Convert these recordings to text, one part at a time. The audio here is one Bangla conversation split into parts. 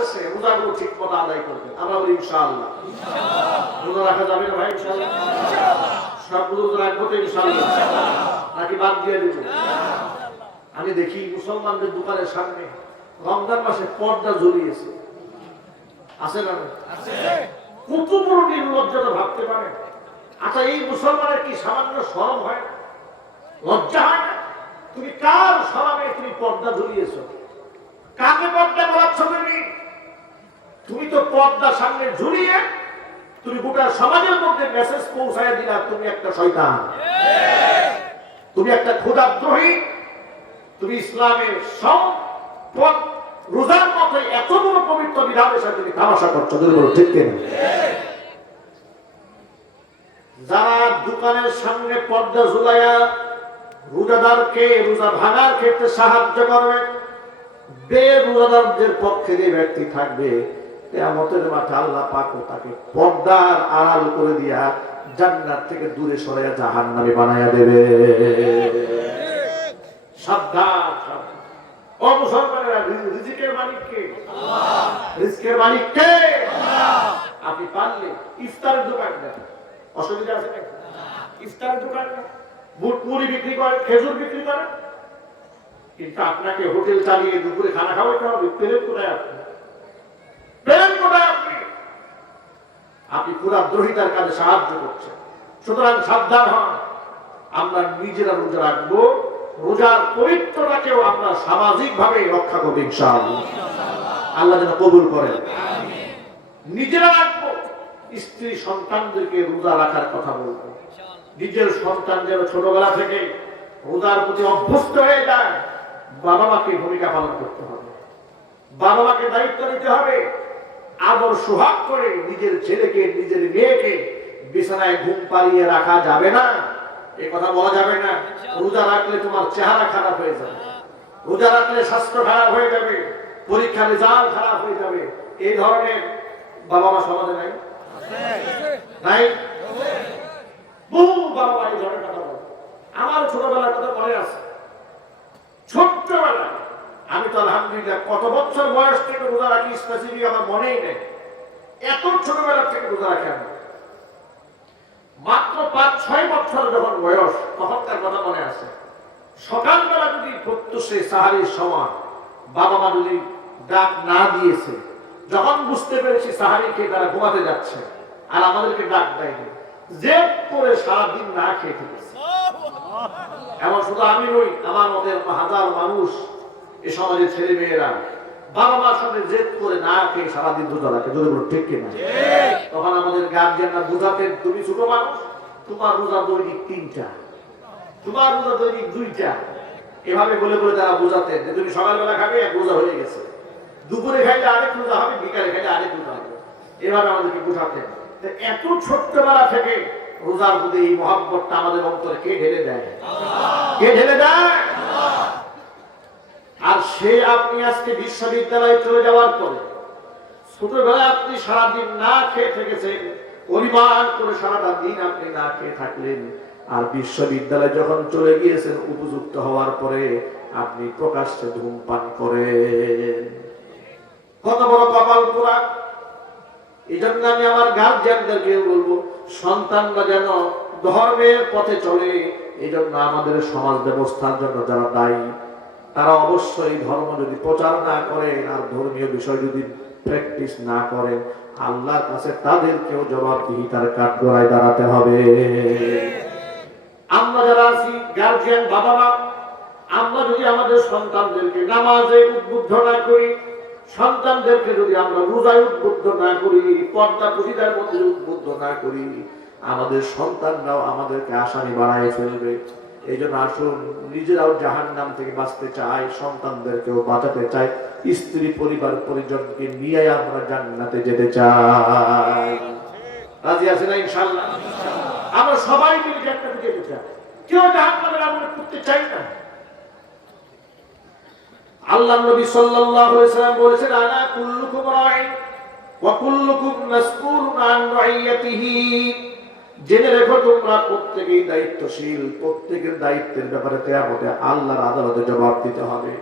আসতেছে রোজাগুলো ঠিক মতো আদায় করবেন আমরা বলি, ইনশাআল্লাহ। রোজা রাখা যাবে না ভাই সবগুলো রোজা রাখব তো, ইনশাআল্লাহ। নাকি বাদ দিয়ে দিব? আমি দেখি মুসলমানদের দোকানের সামনে রমজান মাসে পর্দা ঝুলিয়েছে। আছে না কত বড় নির্লজ্জতা ভাবতে পারে? আচ্ছা এই মুসলমানের কি সামান্য সরম হয় লজ্জা হয় না? তুমি কার সরাবে তুমি পর্দা ঝুলিয়েছ? কাকে পর্দা করাচ্ছ তুমি? তুমি তো পর্দা সামনে ঝুলিয়ে তুমি গোটা সমাজের মধ্যে মেসেজ পৌঁছায় দিলা, তুমি একটা শয়তান। তুমি একটা ক্ষুদাদ্রোহী তুমি ইসলামের সব পথ, রোজার মতো এত বড় পবিত্র বিধানের সাথে তুমি তামাশা করছ ঠিক কিনা? যারা দোকানের সামনে পর্দা ঝুলাইয়া রোজাদারকে, রোজা ভাঙার ক্ষেত্রে সাহায্য করবে বে রোজাদারদের পক্ষে যে ব্যক্তি থাকবে কেয়ামতের মাঠে আল্লাহ পাক তাকে পর্দার আড়াল করে দিয়া জান্নাত থেকে দূরে সরাইয়া জাহান নামে বানাইয়া দেবে। বিক্রি করে খেজুর বিক্রি করে কিন্তু আপনাকে হোটেল চালিয়ে দুপুরে খানা খাওয়াতে হবে পেলেন কোথায় আপনি পেলেন কোথায় আপনি। আপনি পুরা দ্রোহিতার কাজে সাহায্য করছেন। সুতরাং সাবধান হন। আমরা নিজেরা রোজা রাখব। রোজার পবিত্রতাকেও আমরা সামাজিক ভাবে রক্ষা করব ইনশাআল্লাহ। আল্লাহ যেন কবুল করেন। নিজেরা রাখব। স্ত্রী সন্তানদেরকে রোজা রাখার কথা বলব। নিজের সন্তান যেন ছোটবেলা থেকে রোজার প্রতি অভ্যস্ত হয়ে যায় বাবা মাকে ভূমিকা পালন করতে হবে। বাবা মাকে দায়িত্ব নিতে হবে। আদর সোহাগ করে নিজের ছেলেকে, নিজের মেয়েকে বিছানায় ঘুম পালিয়ে রাখা যাবে না। এ কথা বলা যাবে না। রোজা রাখলে তোমার চেহারা খারাপ হয়ে যাবে। রোজা রাখলে স্বাস্থ্য খারাপ হয়ে যাবে। পরীক্ষা রেজাল্ট খারাপ হয়ে যাবে। এই ধরনের বাবা মা সমাজে নাই? নাই? বহু বাবা মা এই ধরনের কথা বলে আমার ছোটবেলার কথা মনে আছে ছোট্টবেলা আমি তো কত বছর বয়স থেকে রোজা রাখি স্পেসিফিক আমার মনেই নেই। এত ছোটবেলা থেকে রোজা রাখি আমি। মাত্র পাঁচ, ছয় বছর যখন বয়স, তখন তার কথা মনে আছে। সকালবেলা যদি প্রত্যুষে সাহারির সময় বাবা মা যদি ডাক না দিয়েছে, যখন বুঝতে পেরেছি সাহারি খেয়ে তারা ঘুমাতে যাচ্ছে, আর আমাদেরকে ডাক দেয়নি যে করে সারাদিন না খেয়ে থেকেছে এমন শুধু আমি নই, আমার মতের হাজার মানুষ এ সমাজের ছেলে মেয়েরা বাবা মার সঙ্গে জেদ করে না খেয়ে সারাদিন রোজা রাখে যদি বলো ঠিক কিনা? তখন আমাদের গার্জিয়ানরা বুঝাতেন তুমি ছোট মানুষ তোমার রোজা দৈনিক তিনটা তোমার রোজা দৈনিক দুইটা। এভাবে বলে বলে তারা বোঝাতেন যে তুমি সকালবেলা খাবে এক রোজা হয়ে গেছে। দুপুরে খাইলে আরেক রোজা হবে বিকালে খাইলে আরেক রোজা হবে। এভাবে আমাদেরকে বোঝাতেন। এত ছোট্টবেলা থেকে রোজার প্রতি এই মহাব্বতটা আমাদের অন্তরে কে ঢেলে দেয়? কে ঢেলে দেয়? আর সে আপনি আজকে বিশ্ববিদ্যালয়ে চলে যাওয়ার পরে, ছোটবেলায় আপনি সারাদিন না খেয়ে থেকেছেন, পরিবার করে সারাটা দিন আপনি না খেয়ে থাকলেন। আর বিশ্ববিদ্যালয়ে যখন চলে গিয়েছেন উপযুক্ত হওয়ার পরে, আপনি প্রকাশ্যে ধূমপান করেন। কত বড় কপাল পোড়া এই জন্য আমি আমার গার্জিয়ানদেরকে বলব, সন্তানরা যেন ধর্মের পথে চলে এই জন্য আমাদের সমাজ ব্যবস্থার জন্য যারা দায়ী তারা অবশ্যই ধর্ম যদি প্রচার না করে আর ধর্মীয় বিষয় যদি প্র্যাকটিস না করে আল্লাহর কাছে তাদেরকেও জবাবদিহিতার কাঠ গড়ায় দাঁড়াতে হবে। আমরা যারা আছি গার্জিয়ান বাবা মা আমরা যদি আমাদের সন্তানদেরকে নামাজে উদ্বুদ্ধ না করি, সন্তানদেরকে যদি আমরা রোজায় উদ্বুদ্ধ না করি, পর্দা পুষিদার মধ্যে উদ্বুদ্ধ না করি, আমাদের সন্তানরাও আমাদেরকে আসামি বানায় ফেলবে। এই জন্য আসুন, নিজেরাও জাহান নাম থেকে বাঁচতে চাই, সন্তানদেরকেও বাঁচাতে চাই, স্ত্রী, পরিবার, পরিজনকে নিয়ে আমরা জান্নাতে যেতে চাই। রাজি আছে না ইনশাল্লাহ আমরা সবাই মিলে জান্নাতে যেতে চাই। কেউ জাহান নামের আমরা করতে চাই না। আল্লাহ নবী সাল্লাল্লাহু আলাইহি সাল্লাম বলেছেন আনা কুল্লুকুম রাইন, ওয়া কুল্লুকুম মাসউলুন আন রাইয়াতিহি। জেনে রেখো তোমরা প্রত্যেকেই দায়িত্বশীল, প্রত্যেকের দায়িত্বের ব্যাপারে কিয়ামতে আল্লাহর আদালতে জবাব দিতে হবে।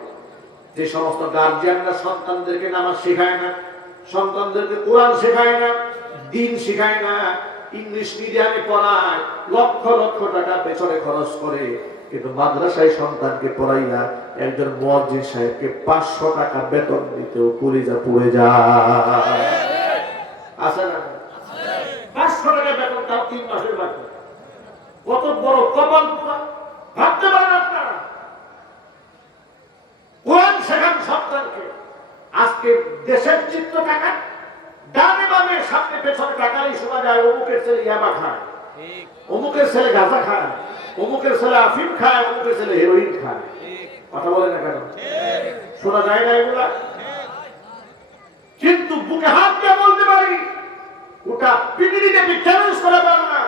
যে সমস্ত গার্জিয়ানরা সন্তানদেরকে নামাজ শেখায় না, সন্তানদেরকে কোরআন শেখায় না, দিন শেখায় না, ইংলিশ মিডিয়ামে পড়ায়, লক্ষ লক্ষ টাকা পেছনে খরচ করে, কিন্তু মাদ্রাসায় সন্তানকে পড়াই না একজন মুয়াজ্জিন সাহেবকে পাঁচশো টাকা বেতন দিতেও কলিজা পুড়ে যায়। আছে না পাঁচশো টাকা বেতন তাও তিন মাসের বেতন কত বড় কপাল। ভাবতে পারেন আপনারা? কোরআন শেখান সন্তানকে। আজকে দেশের চিত্র টাকা ডানে বামে, সামনে পেছনে টাকারই শোনা যায় অমুকের ছেলে ইয়াবা খায়, অমুকের ছেলে গাঁজা খায়, অমুকের ছেলে আফিম খায়, অমুকের ছেলে হেরোইন খায়। কথা বলে না কেন? শোনা যায় না এগুলা? কিন্তু বুকে হাত দিয়ে বলতে পারি ওটা পৃথিবীতে চ্যালেঞ্জ করে পারে না?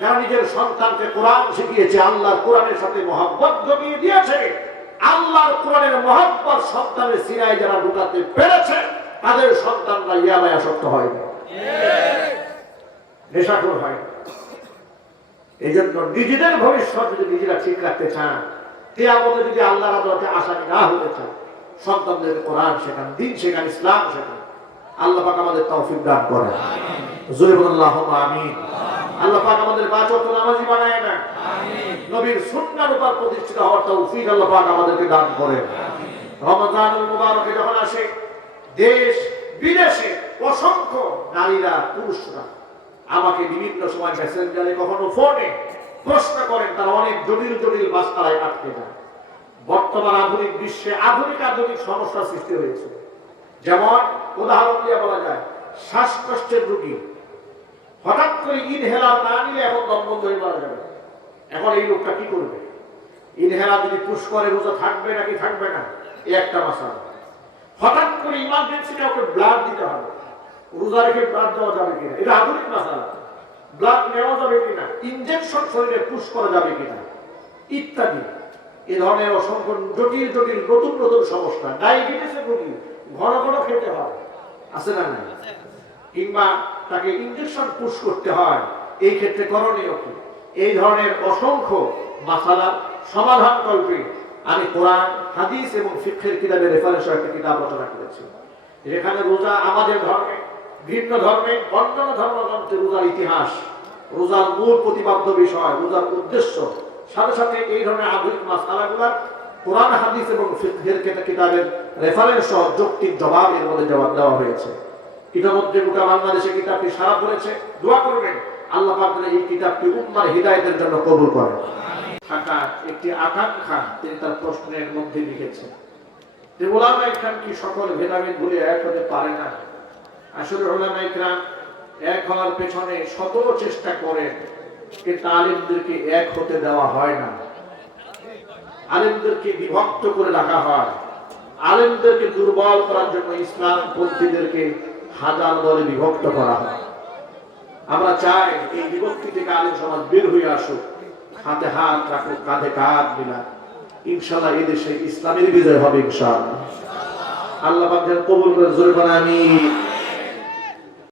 যারা নিজের সন্তানকে কোরআন শিখিয়েছে, আল্লাহর কোরআনের সাথে মহাব্বত জমিয়ে দিয়েছে, আল্লাহর কোরআনের মহাব্বত সন্তানের সিনায় যারা ঢুকাতে পেরেছে, তাদের সন্তানরা ইয়াবায় আসক্ত হয়। নেশাখোর হয়। এই জন্য নিজেদের ভবিষ্যৎ যদি নিজেরা ঠিক রাখতে চান তেয়ামতে যদি আল্লাহর আদালতে আসামি না হতে চান, সন্তানদের কোরআন শেখান, দিন শেখান, ইসলাম শেখান। আল্লাহ পাক আমাদের তৌফিক দান করেন। জয়বুল্লাহ আমিন। আল্লাহ পাক আমাদের বাচক নামাজি বানায় না। নবীর সুন্নার উপর প্রতিষ্ঠিত হওয়ার তৌফিক আল্লাহ পাক আমাদেরকে দান করেন। রমজানুল মুবারকে যখন আসে, দেশ বিদেশে অসংখ্য নারীরা, পুরুষরা আমাকে বিভিন্ন সময় মেসেঞ্জারে, কখনো ফোনে প্রশ্ন করেন, তারা অনেক জটিল জটিল বাস্তায় আটকে যায়। বর্তমান আধুনিক বিশ্বে আধুনিক আধুনিক সমস্যা সৃষ্টি হয়েছে। যেমন উদাহরণ দিয়ে বলা যায়, শ্বাসকষ্টের রোগী। হঠাৎ করে ইনহেলার না নিলে এখন দম বন্ধ হয়ে মারা যাবে। এখন এই লোকটা কি করবে? ইনহেলার যদি পুশ করে, রোজা থাকবে নাকি থাকবে না? এই একটা মাসালা। হঠাৎ করে ইমার্জেন্সি কাউকে ব্লাড দিতে হবে। রোজা রেখে ব্লাড দেওয়া যাবে কিনা? এটা আধুনিক মাসালা। ব্লাড নেওয়া যাবে কিনা? ইনজেকশন শরীরে পুশ করা যাবে কিনা? ইত্যাদি। এ ধরনের অসংখ্য জটিল জটিল, নতুন নতুন সমস্যা। ডায়াবেটিসের রোগী ঘন ঘন খেতে হয়। আছে না কিংবা তাকে ইনজেকশন পুশ করতে হয়। এই ক্ষেত্রে করণীয় কি? এই ধরনের অসংখ্য মাসালার সমাধান কল্পে আমি কোরআন, হাদিস এবং শিক্ষের কিতাবের রেফারেন্স একটা কিতাব রচনা করেছি। যেখানে রোজা আমাদের ধর্মে, ভিন্ন ধর্মে, অন্যান্য ধর্মগ্রন্থে রোজার ইতিহাস, রোজার মূল প্রতিপাদ্য বিষয়, রোজার উদ্দেশ্য সাথে সাথে এই ধরনের আধুনিক মাসালাগুলার কোরআন, হাদিস এবং ফিকহের কিতাবের রেফারেন্স সহ যৌক্তিক জবাব এর মধ্যে জবাব দেওয়া হয়েছে। ইতিমধ্যে গোটা বাংলাদেশে কিতাবটি সারা পড়েছে। দোয়া করবেন, আল্লাহ এই কিতাবটি উম্মার হিদায়তের জন্য কবুল থাকা একটি আকাঙ্ক্ষা তিনি তার প্রশ্নের মধ্যে লিখেছেন, যে ওলামা ইকরাম কি সকল ভেদাভেদ ভুলে এক হতে পারে না? আসলে ওলামা ইকরাম এক হওয়ার পেছনে শত চেষ্টা করেন। কিন্তু আলিমদেরকে এক হতে দেওয়া হয় না। আলেমদেরকে বিভক্ত করে রাখা হয়। আলেমদেরকে দুর্বল করার জন্য ইসলাম পন্থীদেরকে হাজার দলে বিভক্ত করা হয়। আমরা চাই এই বিভক্তি থেকে আলেম সমাজ বের হয়ে আসুক। হাতে হাত রাখুক, কাঁধে কাঁধ মিলা ইনশাল্লাহ এই দেশে ইসলামের বিজয় হবে ইনশাআল্লাহ। আল্লাহ কবুল করে, জোরে বানা আমিন।